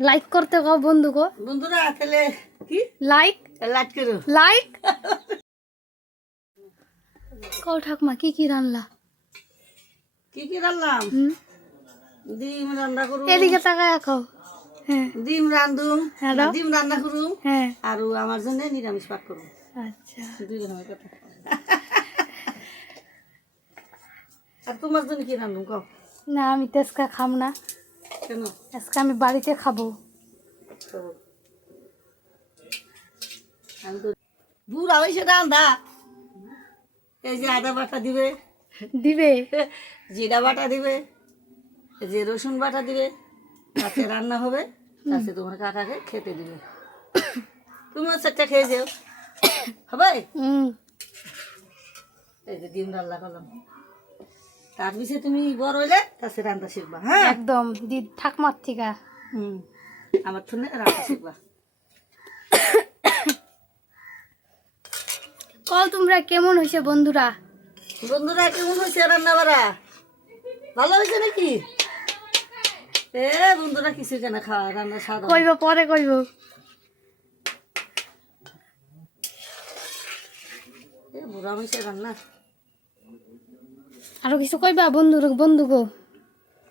Like করতে কও বন্ধু গো বন্ধুরা তাহলে কি? লাইক লাইট করো। লাইক কও ঠাকুমা কি কি রান্না কি কি রান্নাম ডিম রান্না করু এদিকে তাকায় খাও হ্যাঁ। ডিম রান্ধুম। হ্যাঁ। ডিম রান্না করুম। হ্যাঁ। আর আমার জন্য নিরামিষ পাক করুম। আচ্ছা। দুই রকমের কথা আর তোমার জন্য কি রান্ধুম কও? না আমি তো আজকে খাম না। আজকে আমি বাড়িতে খাব। বুড়া হয়েছে রান্ধা এই যে আদা বাটা দিবে। দিবে? জিরা বাটা দিবে। এই যে রসুন বাটা দিবে। তাতে রান্না হবে। তাতে তোমার কাকাকে খেতে দিবে। তুমিও চারটা খেয়ে যাও। হবে? এই যে ডিম রান্না করলাম। তার পিছিয়ে তুমি বড় হইলে তাতে রান্না শিখবা হ্যাঁ? একদম দি ঠাকমার থেকে। হুম আমার শুনে রান্না শিখবা। কল তোমরা কেমন হয়েছে বন্ধুরা? বন্ধুরা কেমন হয়েছে রান্না বাড়া ভালো হয়েছে নাকি? এ বন্ধুরা কিছু কেন খাওয়া রান্না হবে। কইব পরে কইব। এ বুড়া হয়েছে রান্না। আরও কিছু কইবা বন্ধু বন্ধু গো?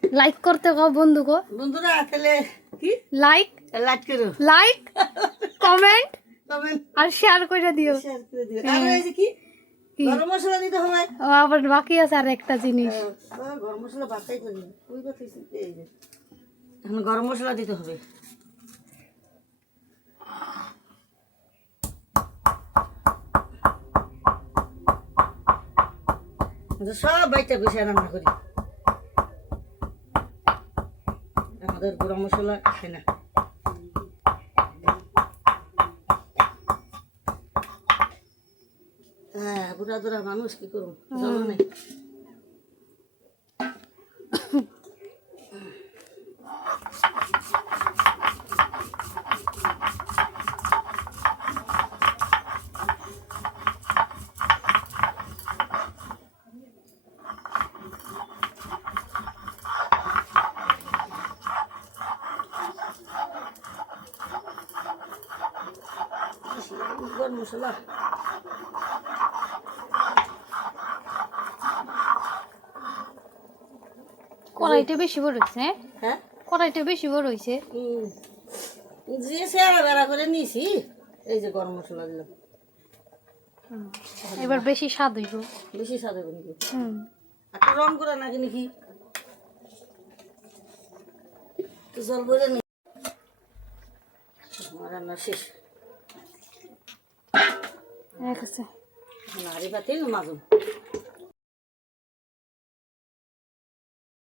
লাইক করতে কও বন্ধু গো। বন্ধুরা তাহলে কি? লাইক লাইক করো। লাইক কমেন্ট কমেন্ট আর শেয়ার করে দিও। শেয়ার করে দিও। আর এই যে কি? গরম মশলা দিতে হবে ও আবার বাকি আছে আর একটা জিনিস গরম মশলা বাটাই করি। ওই যে। এখন গরম মশলা দিতে হবে। সব বাইটা বসে রান্না করি। আমাদের গরম মশলা খায় না। হ্যাঁ বুড়া দুরা মানুষ কি করুন জানো নাই। গরম মশলা কড়াইটা বেশি বড় হয়েছে হ্যাঁ? হ্যাঁ? কড়াইটা বেশি বড় হয়েছে। যে সেরা বেড়া করে নিয়েছি এই যে গরম মশলা দিলাম। এবার বেশি স্বাদ হইব। বেশি সাদা করে নাকি? হুম। একটা রং করে নাকি নাকি? জল বলে নি। রান্না শেষ। ঠিক আছে এখন বাতিল মাজুন